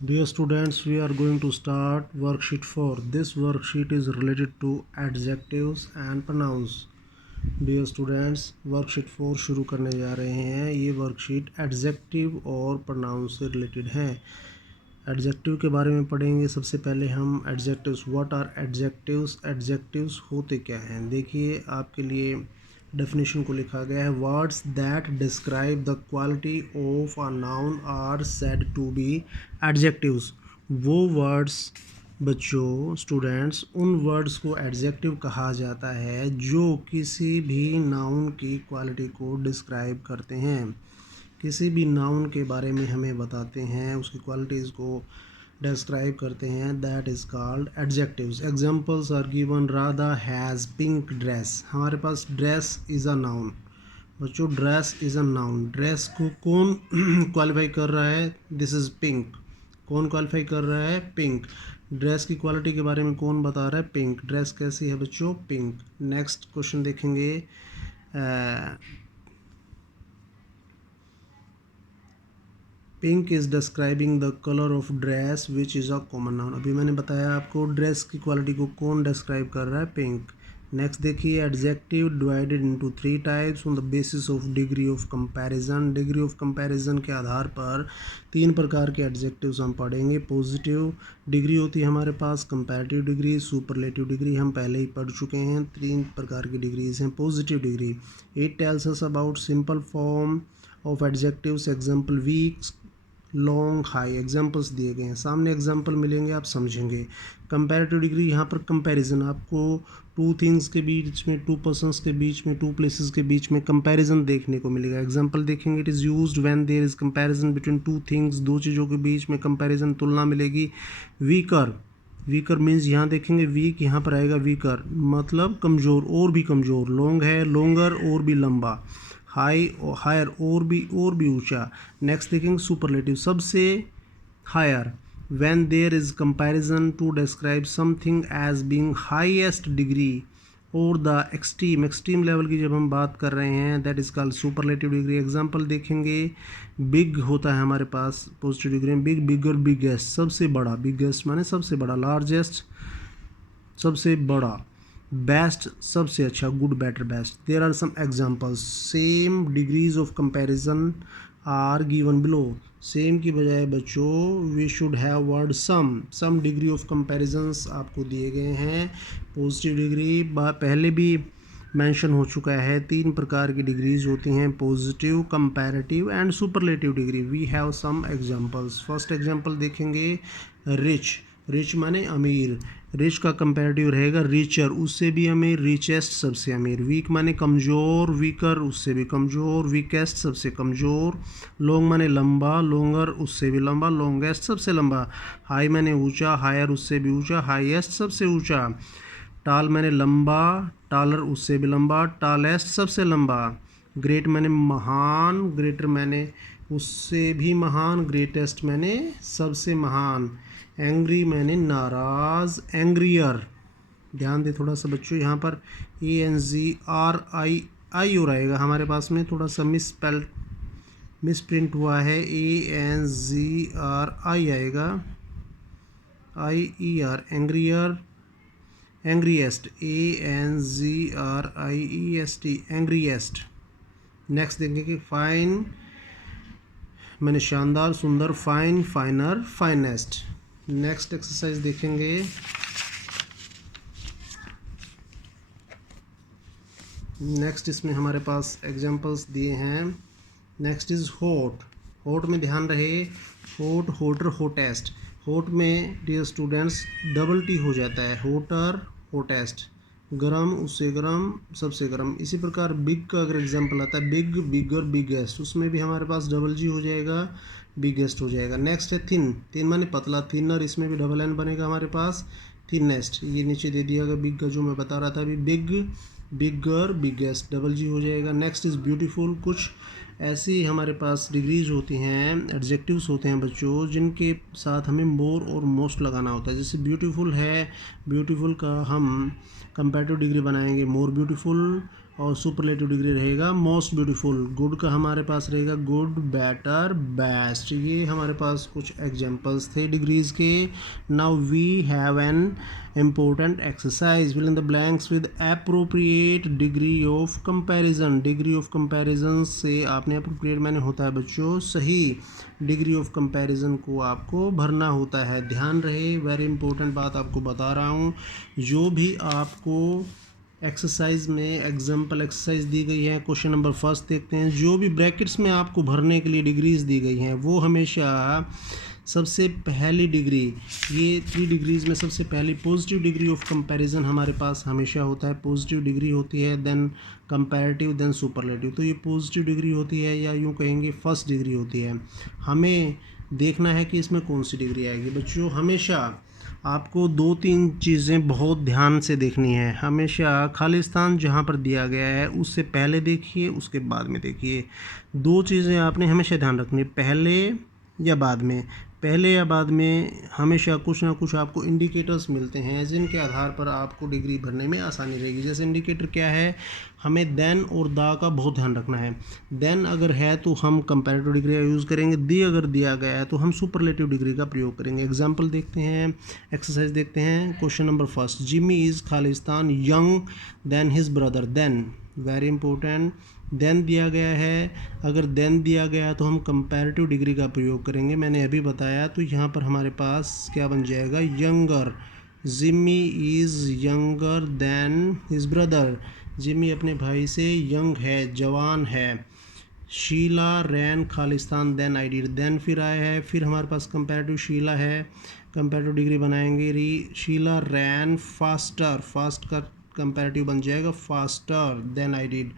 Dear students, we are going to start worksheet 4. This worksheet is related to adjectives and pronouns. Dear students, worksheet 4 शुरू करने जा रहे हैं. ये worksheet adjective और pronoun से रिलेटेड है. एडजेक्टिव के बारे में पढ़ेंगे. सबसे पहले हम adjectives, what are adjectives, adjectives होते क्या हैं. देखिए आपके लिए डेफिनेशन को लिखा गया है. Words that describe the quality of a noun are said to be adjectives. वो वर्ड्स बच्चों, स्टूडेंट्स, उन वर्ड्स को एडजेक्टिव कहा जाता है जो किसी भी नाउन की क्वालिटी को डिस्क्राइब करते हैं. किसी भी नाउन के बारे में हमें बताते हैं, उसकी क्वालिटीज़ को डिस्क्राइब करते हैं. That is called adjectives. Examples are given. Radha has pink dress. हमारे पास ड्रेस इज़ अ नाउन. बच्चों dress is a noun. Dress को कौन क्वालिफाई कर रहा है? This is pink. कौन क्वालिफाई कर रहा है? पिंक. ड्रेस की क्वालिटी के बारे में कौन बता रहा है? पिंक. ड्रेस कैसी है बच्चों? पिंक. नेक्स्ट क्वेश्चन देखेंगे. Pink is describing the colour of dress which is a common noun. अभी मैंने बताया आपको ड्रेस की क्वालिटी को कौन डिस्क्राइब कर रहा है? पिंक. नेक्स्ट देखिए. Adjective divided into 3 types on the basis of degree of comparison. Degree of comparison के आधार पर 3 प्रकार के एडजेक्टिव्स हम पढ़ेंगे. पॉजिटिव डिग्री होती है हमारे पास, कंपैरेटिव डिग्री, सुपरलेटिव डिग्री. हम पहले ही पढ़ चुके हैं. 3 प्रकार की डिग्रीज हैं. Positive degree, it tells us about simple form of adjectives. Example weak, long, high. Examples दिए गए हैं. सामने एग्जाम्पल मिलेंगे, आप समझेंगे. कंपैरेटिव डिग्री, यहाँ पर कंपैरिजन, आपको 2 थिंग्स के बीच में, 2 पर्सन्स के बीच में, 2 प्लेसेस के बीच में कंपैरिजन देखने को मिलेगा. एग्जाम्पल देखेंगे. It is used when there is comparison between 2 things. 2 चीज़ों के बीच में कंपैरिजन, तुलना मिलेगी. वीकर, वीकर मीन्स यहाँ देखेंगे वीक, यहाँ पर आएगा वीकर मतलब कमज़ोर, और भी कमज़ोर. लॉन्ग है, लॉन्गर, और भी लंबा. हाई, हायर, और भी ऊंचा. नेक्स्ट देखेंगे सुपरलेटिव, सबसे higher. When there is comparison to describe something as being highest degree और द एक्सट्रीम, एक्सट्रीम लेवल की जब हम बात कर रहे हैं, that is called superlative degree. Example देखेंगे. बिग होता है हमारे पास पॉजिटिव डिग्री में. बिग, बिगर, बिगेस्ट, सबसे बड़ा. बिगेस्ट माने सबसे बड़ा. लार्जेस्ट, सबसे बड़ा. बेस्ट, सबसे अच्छा. Good, better, best. There are some examples. Same degrees of comparison are given below. Same की बजाय बच्चों we should have word some. Some degree of comparisons आपको दिए गए हैं. पॉजिटिव डिग्री पहले भी मेंशन हो चुका है. 3 प्रकार की डिग्रीज होती हैं. Positive, comparative and superlative degree. We have some examples. First example देखेंगे. रिच, रिच माने अमीर. रिच का कंपैरेटिव रहेगा रिचर, उससे भी अमीर. रिचेस्ट, सबसे अमीर. वीक माने कमज़ोर. वीकर, उससे भी कमज़ोर. वीकेस्ट, सबसे कमज़ोर. लॉन्ग माने लंबा. लॉन्गर, उससे भी लंबा. लॉन्गेस्ट, सबसे लंबा. हाई माने ऊंचा. हायर, उससे भी ऊंचा. हाईएस्ट, सबसे ऊंचा. टाल माने लंबा. टालर, उससे भी लंबा. टालेस्ट, सबसे लंबा. ग्रेट माने महान. ग्रेटर माने उससे भी महान. ग्रेटेस्ट माने सबसे महान. एंग्री मैंने नाराज़. एंग्रियर, ध्यान दे थोड़ा सा बच्चों, यहाँ पर ANGRI हो रहेगा हमारे पास में, थोड़ा सा मिस प्रिंट हुआ है. ANGRI आएगा. IER, एंग्रियर. एंग्रीएस्ट, ANGRIEST, एंग्रीएस्ट. नेक्स्ट देखेंगे. फाइन मैंने शानदार, सुंदर. Fine, फाइनर, finest. नेक्स्ट एक्सरसाइज देखेंगे. नेक्स्ट इसमें हमारे पास एग्जांपल्स दिए हैं. Next is hot. हॉट में ध्यान रहे, हॉट, होटर, होटेस्ट. हॉट में डियर स्टूडेंट्स डबल टी हो जाता है. Voter, hottest. गरम, उससे गरम, सबसे गरम. इसी प्रकार बिग का अगर एग्जांपल आता है, बिग, बिगर, बिगेस्ट, उसमें भी हमारे पास डबल जी हो जाएगा, बिगेस्ट हो जाएगा. नेक्स्ट है थिन. थिन माने पतला. थिनर, इसमें भी डबल एन बनेगा हमारे पास. थिनेस्ट, ये नीचे दे दिया गया बिग का जो मैं बता रहा था अभी. बिग, बिगर, बिगेस्ट, डबल जी हो जाएगा. Next is beautiful. कुछ ऐसी हमारे पास डिग्रीज होती हैं, एडजेक्टिव्स होते हैं बच्चों, जिनके साथ हमें मोर और मोस्ट लगाना होता है. जैसे ब्यूटीफुल है, ब्यूटीफुल का हम कंपैरेटिव डिग्री बनाएंगे मोर ब्यूटीफुल. और सुपरलेटिव डिग्री रहेगा मोस्ट ब्यूटीफुल। गुड का हमारे पास रहेगा गुड, बेटर, बेस्ट। ये हमारे पास कुछ एग्जांपल्स थे डिग्रीज के। Now we have an important exercise, fill in the blanks with appropriate degree of comparison. Degree of comparison से आपने एप्रोप्रिएट मैंने होता है बच्चों सही, डिग्री ऑफ कंपैरिजन को आपको भरना होता है, ध्यान रहे। वेरी इंपॉर्टेंट बात आपको बता रहा हूँ। जो भी आपको एक्सरसाइज में एग्जाम्पल एक्सरसाइज दी गई है, क्वेश्चन नंबर फर्स्ट देखते हैं। जो भी ब्रैकेट्स में आपको भरने के लिए डिग्रीज दी गई हैं वो हमेशा सबसे पहली डिग्री, ये 3 डिग्रीज में सबसे पहली पॉजिटिव डिग्री ऑफ कंपैरिजन हमारे पास हमेशा होता है। पॉजिटिव डिग्री होती है, देन कंपैरेटिव, देन सुपरलेटिव। तो ये पॉजिटिव डिग्री होती है या यूँ कहेंगे फर्स्ट डिग्री होती है। हमें देखना है कि इसमें कौन सी डिग्री आएगी। बच्चों हमेशा आपको 2-3 चीज़ें बहुत ध्यान से देखनी है। हमेशा खालिस्तान जहाँ पर दिया गया है उससे पहले देखिए, उसके बाद में देखिए। 2 चीज़ें आपने हमेशा ध्यान रखनी है, पहले या बाद में। पहले या बाद में हमेशा कुछ ना कुछ आपको इंडिकेटर्स मिलते हैं जिनके आधार पर आपको डिग्री भरने में आसानी रहेगी। जैसे इंडिकेटर क्या है, हमें देन और दा का बहुत ध्यान रखना है। देन अगर है तो हम कंपैरेटिव डिग्री का यूज़ करेंगे, दी अगर दिया गया है तो हम सुपरलेटिव डिग्री का प्रयोग करेंगे। एग्जाम्पल देखते हैं, एक्सरसाइज देखते हैं। Question number first, Jimmy is Khalistan young than his brother. Then very important, then दिया गया है। अगर देन दिया गया तो हम कंपैरेटिव डिग्री का प्रयोग करेंगे, मैंने अभी बताया। तो यहाँ पर हमारे पास क्या बन जाएगा, younger. Jimmy is younger than his brother. Jimmy अपने भाई से यंग है, जवान है। शीला रैन खालिस्तान देन आई डिड। देन फिर आया है, फिर हमारे पास कंपैरेटिव शीला है, कंपैरेटिव डिग्री बनाएंगे। शीला रैन फास्टर, फास्ट का कंपैरेटिव बन जाएगा faster than I did.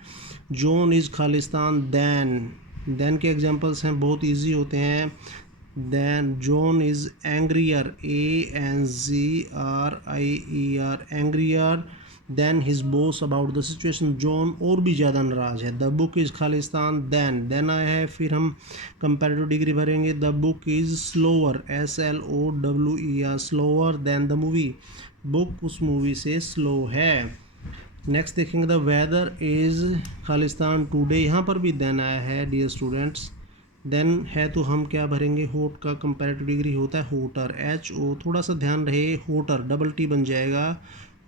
John is खालिस्तान देन के एग्जांपल्स हैं, बहुत इजी होते हैं। Than John is angrier, ANGRIER, angrier than his boss about the situation. John और भी ज़्यादा नाराज है। द बुक इज़ खालिस्तान देन आया है, फिर हम कंपैरेटिव डिग्री भरेंगे। The book is slower, SLOWER, slower than the movie. Book उस मूवी से स्लो है। नेक्स्ट देखेंगे, the weather is Khalistan today. यहाँ पर भी देन आया है डियर स्टूडेंट्स। देन है तो हम क्या भरेंगे, होट का कंपैरेटिव डिग्री होता है होटर, HO। थोड़ा सा ध्यान रहे, होटर डबल T बन जाएगा,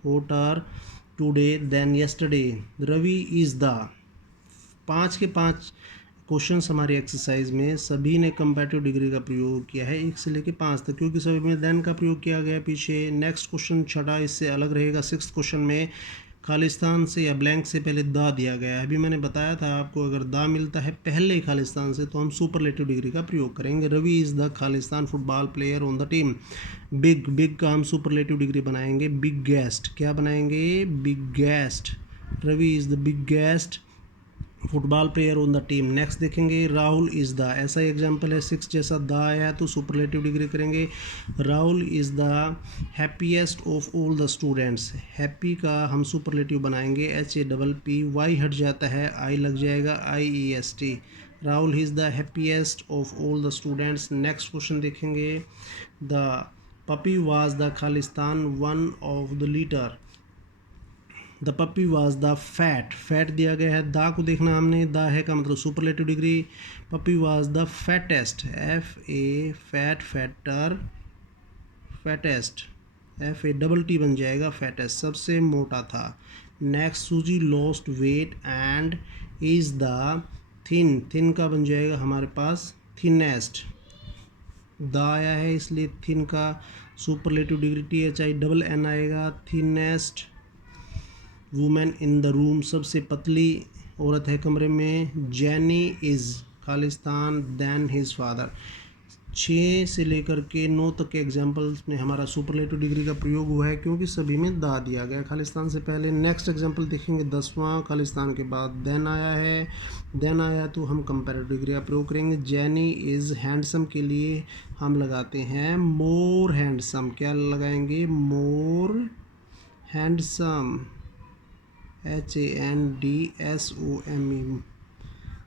hotter today than yesterday. Ravi is the. 5 के 5 क्वेश्चंस हमारी एक्सरसाइज में सभी ने कंपैरेटिव डिग्री का प्रयोग किया है, 1 से लेकर 5 तक, क्योंकि सभी में देन का प्रयोग किया गया पीछे। नेक्स्ट क्वेश्चन छठा इससे अलग रहेगा। 6th क्वेश्चन में खालिस्तान से या ब्लैंक से पहले दा दिया गया है। अभी मैंने बताया था आपको, अगर दा मिलता है पहले खालिस्तान से तो हम सुपरलेटिव डिग्री का प्रयोग करेंगे। Ravi is the Khalistan football player on the team. Big का हम सुपरलेटिव डिग्री बनाएंगे। बिगेस्ट क्या बनाएंगे, biggest. Ravi is the biggest football player on the team. Next देखेंगे, राहुल इज़ द, ऐसा एग्जांपल है 6 जैसा दा आया तो सुपरलेटिव डिग्री करेंगे। Rahul is the happiest of all the students. Happy का हम सुपरलेटिव बनाएंगे, HAPP, वाई हट जाता है, आई लग जाएगा, IEST। Rahul is the happiest of all the students. Next question देखेंगे, द पपी वाज द खालिस्तान one of the litter. The puppy was the fat दिया गया है, दा को देखना हमने, दा है का मतलब superlative degree. Puppy was the fattest, FA fat, fatter, fattest, FATT बन जाएगा, फैटेस्ट सबसे मोटा था। नेक्स्ट, सूजी lost weight and is the thin का बन जाएगा हमारे पास थिनेस्ट। दा आया है इसलिए थिन का सुपरलेटिव डिग्री THINN आएगा, thinnest. Women in the room, सबसे पतली औरत है कमरे में। जैनी इज़ खालिस्तान देन हिज फादर। 6 से लेकर के 9 तक के एग्जाम्पल्स में हमारा सुपरलेटिव डिग्री का प्रयोग हुआ है, क्योंकि सभी में दा दिया गया खालिस्तान से पहले। नेक्स्ट एग्जाम्पल देखेंगे 10वां, खालिस्तान के बाद देन आया है। देन आया तो हम कंपैरेटिव डिग्री का प्रयोग करेंगे। जैनी इज़ हैंडसम के लिए हम लगाते हैं मोर हैंडसम। क्या लगाएंगे, more handsome, HANDSOME,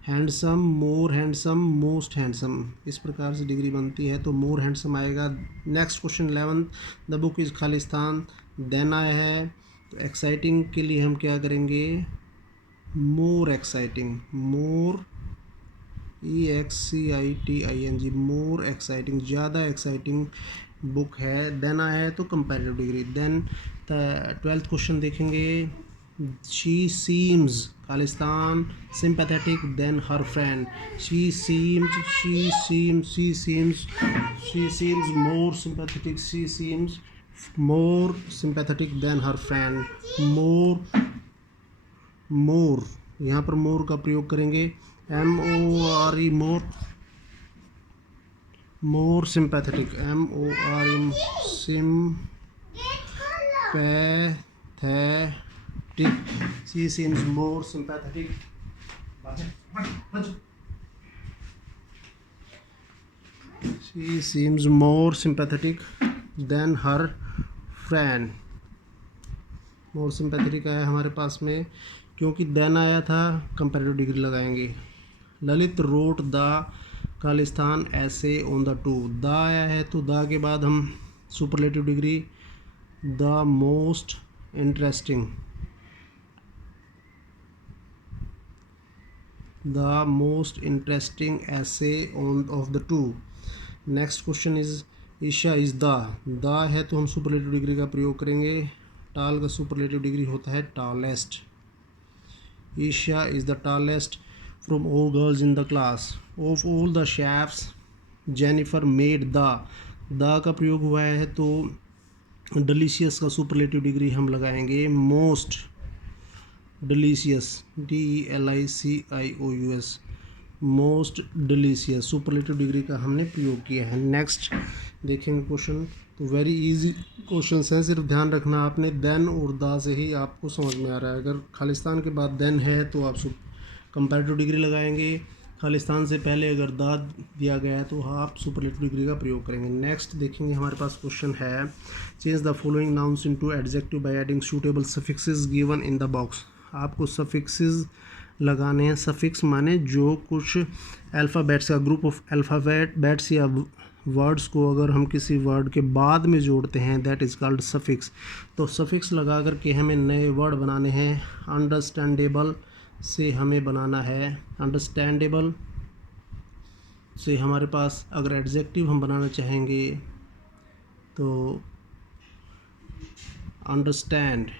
handsome, more handsome, most handsome, इस प्रकार से डिग्री बनती है तो मोर हैंडसम आएगा। Next question 11, the book is खालिस्तान देन आया है तो एक्साइटिंग के लिए हम क्या करेंगे, more exciting, more EXCITING, more exciting, ज़्यादा एक्साइटिंग बुक है। देन आया है तो comparative degree. Then 12th question देखेंगे। शी सीम्स, खालिस्तान, sympathetic than her friend. She seems more sympathetic, she seems more sympathetic than her friend. More यहाँ पर more का प्रयोग करेंगे, MORE, more sympathetic, MORE sympathetic, she seems more sympathetic, she seems more sympathetic than her friend। More sympathetic आया हमारे पास में, क्योंकि then आया था कंपैरेटिव डिग्री लगाएंगे। ललित रोट द खालिस्तान ऐसे ऑन द टू, द आया है तो द के बाद हम superlative degree, the most interesting, the most interesting ऐसे on of the two. Next question is Isha is the है तो हम सुपरलेटिव डिग्री का प्रयोग करेंगे। टाल का सुपरलेटिव डिग्री होता है tallest. Isha is the tallest from all girls in the class. Of all the chefs Jennifer made the का प्रयोग हुआ है तो डिलीशियस का सुपरलेटिव डिग्री हम लगाएंगे most delicious, DELICIOUS, most delicious superlative degree का हमने प्रयोग किया है। नेक्स्ट देखेंगे क्वेश्चन, तो वेरी इजी क्वेश्चन है, सिर्फ ध्यान रखना आपने देन और दा से ही आपको समझ में आ रहा है। अगर खालिस्तान के बाद देन है तो आप कंपैरेटिव डिग्री लगाएंगे, खालिस्तान से पहले अगर दा दिया गया है तो आप सुपरलेटिव डिग्री का प्रयोग करेंगे। नेक्स्ट देखेंगे हमारे पास क्वेश्चन है, change the following nouns into adjective by adding suitable suffixes given in the box. आपको सफिक्सेस लगाने हैं। सफिक्स माने जो कुछ अल्फ़ाबेट्स का ग्रुप ऑफ अल्फ़ाबेट्स या वर्ड्स को अगर हम किसी वर्ड के बाद में जोड़ते हैं, दैट इज़ कॉल्ड सफिक्स। तो सफिक्स लगा कर के हमें नए वर्ड बनाने हैं। अंडरस्टैंडेबल से हमें बनाना है, अंडरस्टैंडेबल से हमारे पास अगर एडजेक्टिव हम बनाना चाहेंगे तो अंडरस्टैंड,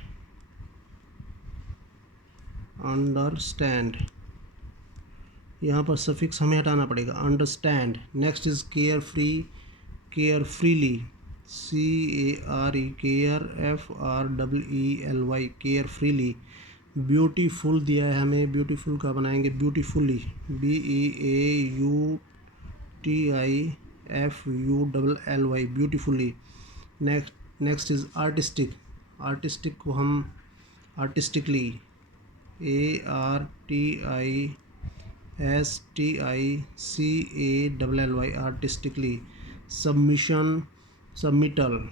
यहाँ पर सफिक्स हमें हटाना पड़ेगा, understand. Next is care free, care freely, CARE, care FREELY, care freely. Beautiful दिया है हमें, ब्यूटीफुल का बनाएंगे beautifully, BEAUTIFULLY, beautifully. Next is artistic, artistic को हम artistically, ARTISTICALLY, artistically. Submission, submittal,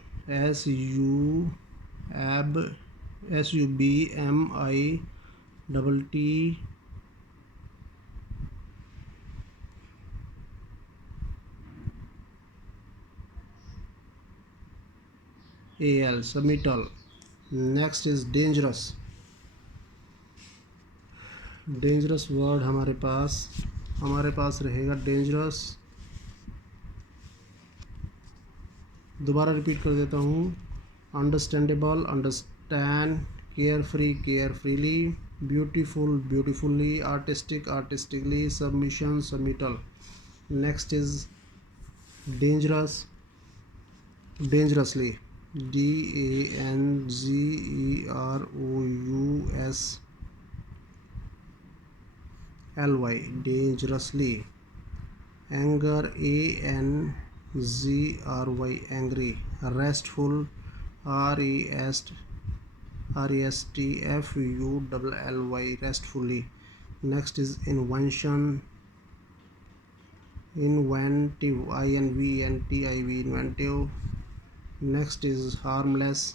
SUBMITTAL, submittal. Next is dangerous, dangerous word हमारे पास रहेगा dangerous. दोबारा रिपीट कर देता हूँ, understandable, understand, care free, care freely, beautiful, beautifully, artistic, artistically, submission, submittal. Next is dangerous, dangerously, DANGEROUSLY, dangerously। Anger, ANGRY, angry। Restful, RESTFULLY, restfully। Next is invention, inventive, INVENTIV, inventive. Next is harmless,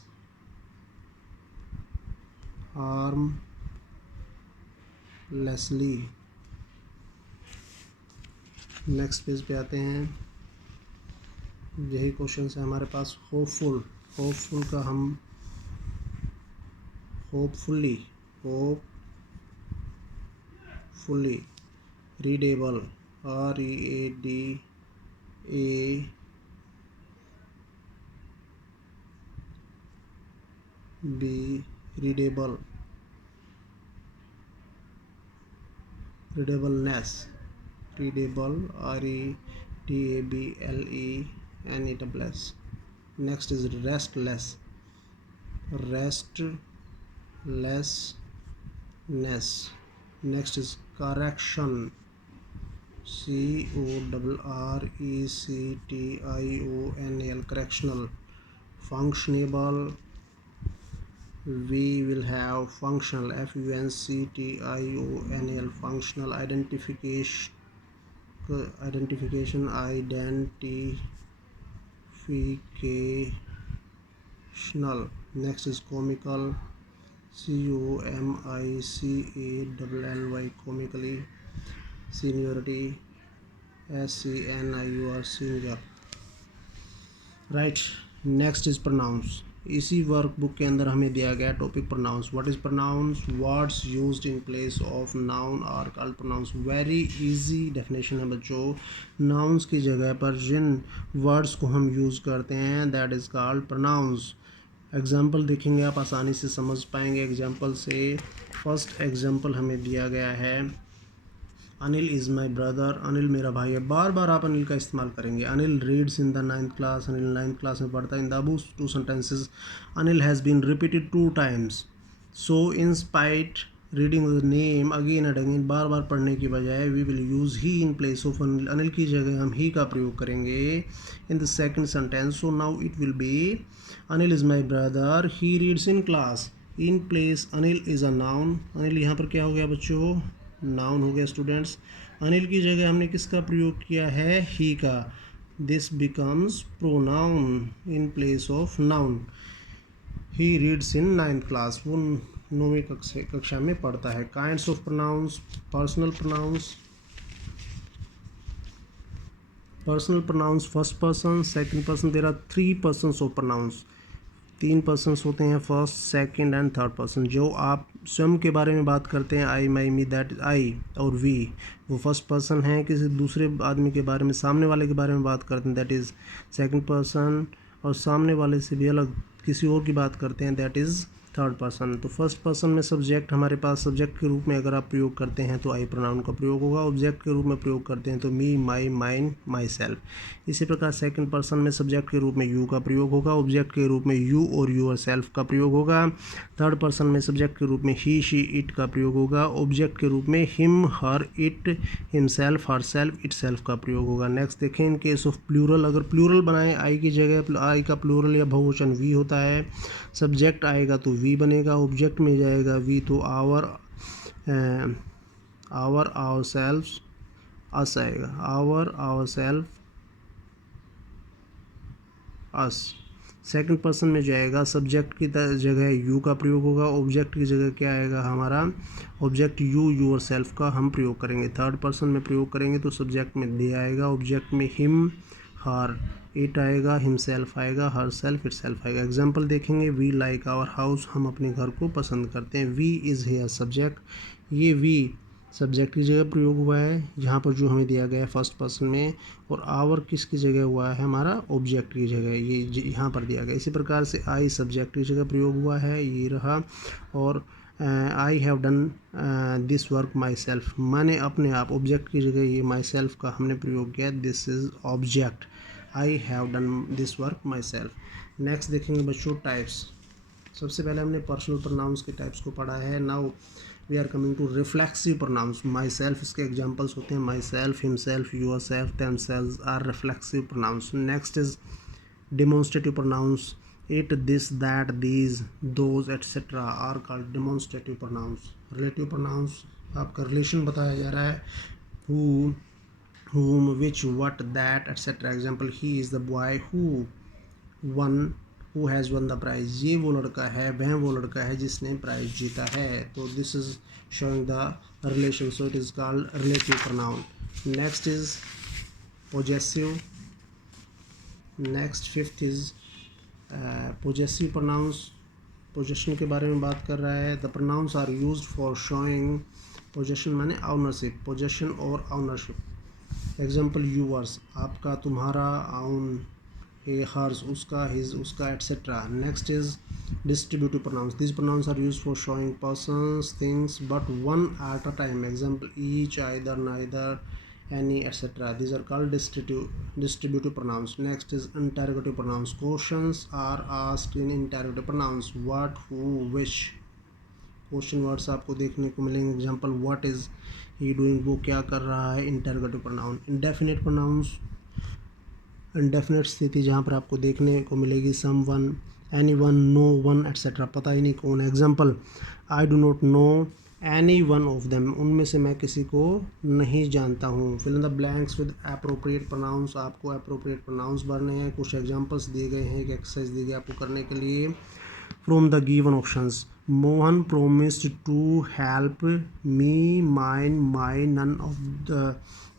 harmlessly. Next page पे आते हैं, यही question है हमारे पास। Hopeful, hopeful का हम hopefully, hope fully readable, readable, readable, readableness, readable, readableness. Next is restless, restlessness. Next is correction, correctional, correctional. Functionable, we will have functional, functional. Functional. Identification, identificational. Next is comical, comically, comically. Seniority, senior, senior. Right. Next is pronouns. इसी workbook के अंदर हमें दिया गया topic pronouns. What is pronouns? Words used in place of noun are called pronouns. Very easy definition है बच्चों. Nouns की जगह पर जिन वर्ड्स को हम यूज़ करते हैं that is called pronouns. Example देखेंगे आप आसानी से समझ पाएंगे एग्जाम्पल से. फर्स्ट एग्जाम्पल हमें दिया गया है Anil is my brother. Anil मेरा भाई है. बार बार आप अनिल का इस्तेमाल करेंगे. Anil reads in the 9th class. Anil 9th class में पढ़ता है. In the above two sentences Anil has been repeated 2 times. So in spite reading the name again and again, बार बार पढ़ने की बजाय we will use he in place of Anil. Anil की जगह हम ही का प्रयोग करेंगे in the second sentence. So now it will be Anil is my brother, he reads in class. In place Anil is a noun. Anil यहाँ पर क्या हो गया बच्चों? नाउन हो गया स्टूडेंट्स. अनिल की जगह हमने किसका प्रयोग किया है? ही का. This becomes pronoun in place of noun. He reads in 9th class. वो 9वीं कक्षा में पढ़ता है. Kinds of pronouns. Personal pronouns. Personal pronouns first person, second person. There are 3 persons of pronouns. 3 persons होते हैं, first, second and third person. जो आप स्वयं के बारे में बात करते हैं आई, माई, मी, दैट, आई और वी, वो फर्स्ट पर्सन है. किसी दूसरे आदमी के बारे में, सामने वाले के बारे में बात करते हैं दैट इज़ सेकंड पर्सन. और सामने वाले से भी अलग किसी और की बात करते हैं दैट इज़ थर्ड पर्सन. तो फर्स्ट पर्सन में सब्जेक्ट हमारे पास, सब्जेक्ट के रूप में अगर आप प्रयोग करते हैं तो आई प्रोनाउन का प्रयोग होगा. ऑब्जेक्ट के रूप में प्रयोग करते हैं तो मी, माई, माइन, माई सेल्फ. इसी प्रकार सेकंड पर्सन में सब्जेक्ट के रूप में यू का प्रयोग होगा. ऑब्जेक्ट के रूप में यू और यूर सेल्फ का प्रयोग होगा. थर्ड पर्सन में सब्जेक्ट के रूप में ही, शी, इट का प्रयोग होगा. ऑब्जेक्ट के रूप में him, her, it, himself, her self, it self का प्रयोग होगा. नेक्स्ट देखें इन केस ऑफ प्लूरल. अगर प्लूरल बनाएं आई की जगह, आई का प्लूरल या बहुवचन वी होता है. सब्जेक्ट आएगा तो वी बनेगा. ऑब्जेक्ट में जाएगा वी तो आवर, आवर सेल्फ, अस आएगा. Our self, us. Second person में जाएगा सब्जेक्ट की जगह यू का प्रयोग होगा. ऑब्जेक्ट की जगह क्या आएगा हमारा? ऑब्जेक्ट यू, यूर सेल्फ का हम प्रयोग करेंगे. थर्ड पर्सन में प्रयोग करेंगे तो सब्जेक्ट में दे आएगा. ऑब्जेक्ट में हिम, हर, इट आएगा. हिमसेल्फ आएगा. हर सेल्फ, इट सेल्फ आएगा. एग्जाम्पल देखेंगे. वी लाइक आवर हाउस, हम अपने घर को पसंद करते हैं. We is here subject. ये वी सब्जेक्ट की जगह प्रयोग हुआ है जहाँ पर जो हमें दिया गया है फर्स्ट पर्सन में. और आवर किसकी जगह हुआ है? हमारा ऑब्जेक्ट की जगह, ये यहाँ पर दिया गया. इसी प्रकार से आई सब्जेक्ट की जगह प्रयोग हुआ है, ये रहा. और I have done this work my self, मैंने अपने आप, ऑब्जेक्ट की जगह ये माई सेल्फ का हमने प्रयोग किया. This is object. I have done this work my self. Next देखेंगे बच्चों टाइप्स. सबसे पहले हमने पर्सनल प्रोनाउंस के टाइप्स को पढ़ा है. Now we are coming to reflexive pronouns. My self इसके एग्जाम्पल्स होते हैं. My self, himself, your self, them self are reflexive pronouns. Next is demonstrative pronouns. It, this, that, these, those etcetera are called demonstrative pronouns. Relative pronouns आपका relation बताया जा रहा है. Who, whom, which, what, that, etc. Example he is the boy who has won the prize. ये वो लड़का है, वह वो लड़का है जिसने प्राइज जीता है. तो this is showing the relation, so it is called relative pronoun. Next is possessive. Next fifth is possessive pronouns. Possession के बारे में बात कर रहा है. The pronouns are used for showing possession माने ऑनरशिप, पोजेशन और ऑनरशिप। एग्जाम्पल यूवर्स, आपका, तुम्हारा, आउन, हर्स, उसका, हिज, उसका, etcetera. Next is distributive pronouns. These pronouns are used for showing persons, things, but one at a time. Example each, either, neither, any, etc. These are called distributive pronouns. Next is interrogative pronouns. Questions are asked in interrogative pronouns. What, who, which. Question words आपको देखने को मिलेंगे। Example what is he doing, वो क्या कर रहा है। Interrogative pronoun. Indefinite pronouns, indefinite स्थिति जहाँ पर आपको देखने को मिलेगी someone, anyone, no one, et cetera, पता ही नहीं कौन है। Example I do not know any one of them, उनमें से मैं किसी को नहीं जानता हूँ। Fill in the blanks with appropriate pronouns, आपको अप्रोप्रिएट प्रोनाउंस भरने हैं। कुछ एग्जाम्पल्स दिए गए हैं, एक एक्सरसाइज दी गई आपको करने के लिए। From the given options, Mohan promised to help me, mine, my, none of the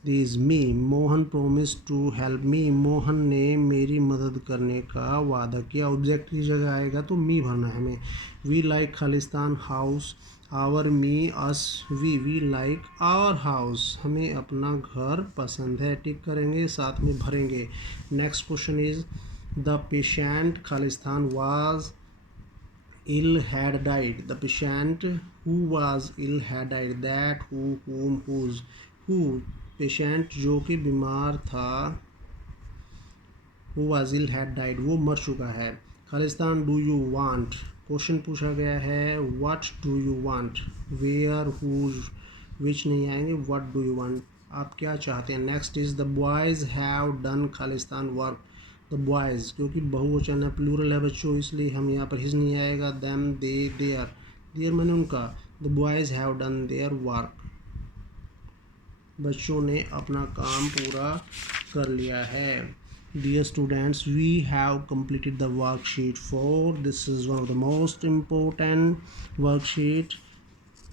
this, me. Mohan promise to help me, Mohan ने मेरी मदद करने का वादा किया। ऑब्जेक्ट की जगह आएगा तो मी भरना है हमें। We like Khalistan house, our, me, us, we like our house, हमें अपना घर पसंद है। टिक करेंगे, साथ में भरेंगे। Next question is the patient Khalistan was ill had died. The patient who was ill had died. That, who, whom, whose. Who, patient जो कि बीमार था, who was ill had died, वो मर चुका है। Khalistan do you want, question पूछा गया है what do you want. Where, whose, which नहीं आएंगे, व्हाट डू यू वांट, आप क्या चाहते हैं। Next is the boys have done Khalistan work. The boys, क्योंकि बहुवचन है, प्लूरल है बच्चों, इसलिए हम यहाँ पर हिज नहीं आएगा। देम, दे, देयर, देयर मैंने उनका। The boys have done their work, बच्चों ने अपना काम पूरा कर लिया है। Dear students, we have completed the worksheet 4. This is one of the most important worksheet.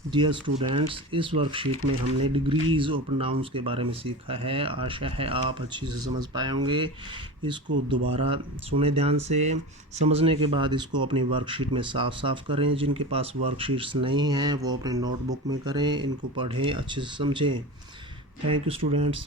Dear students, इस वर्कशीट में हमने डिग्रीज और प्रोनाउंस के बारे में सीखा है। आशा है आप अच्छी से समझ पाए होंगे। इसको दोबारा सुने ध्यान से, समझने के बाद इसको अपनी वर्कशीट में साफ साफ करें। जिनके पास वर्कशीट्स नहीं हैं वो अपने नोटबुक में करें, इनको पढ़ें, अच्छे से समझें। Thank you, students.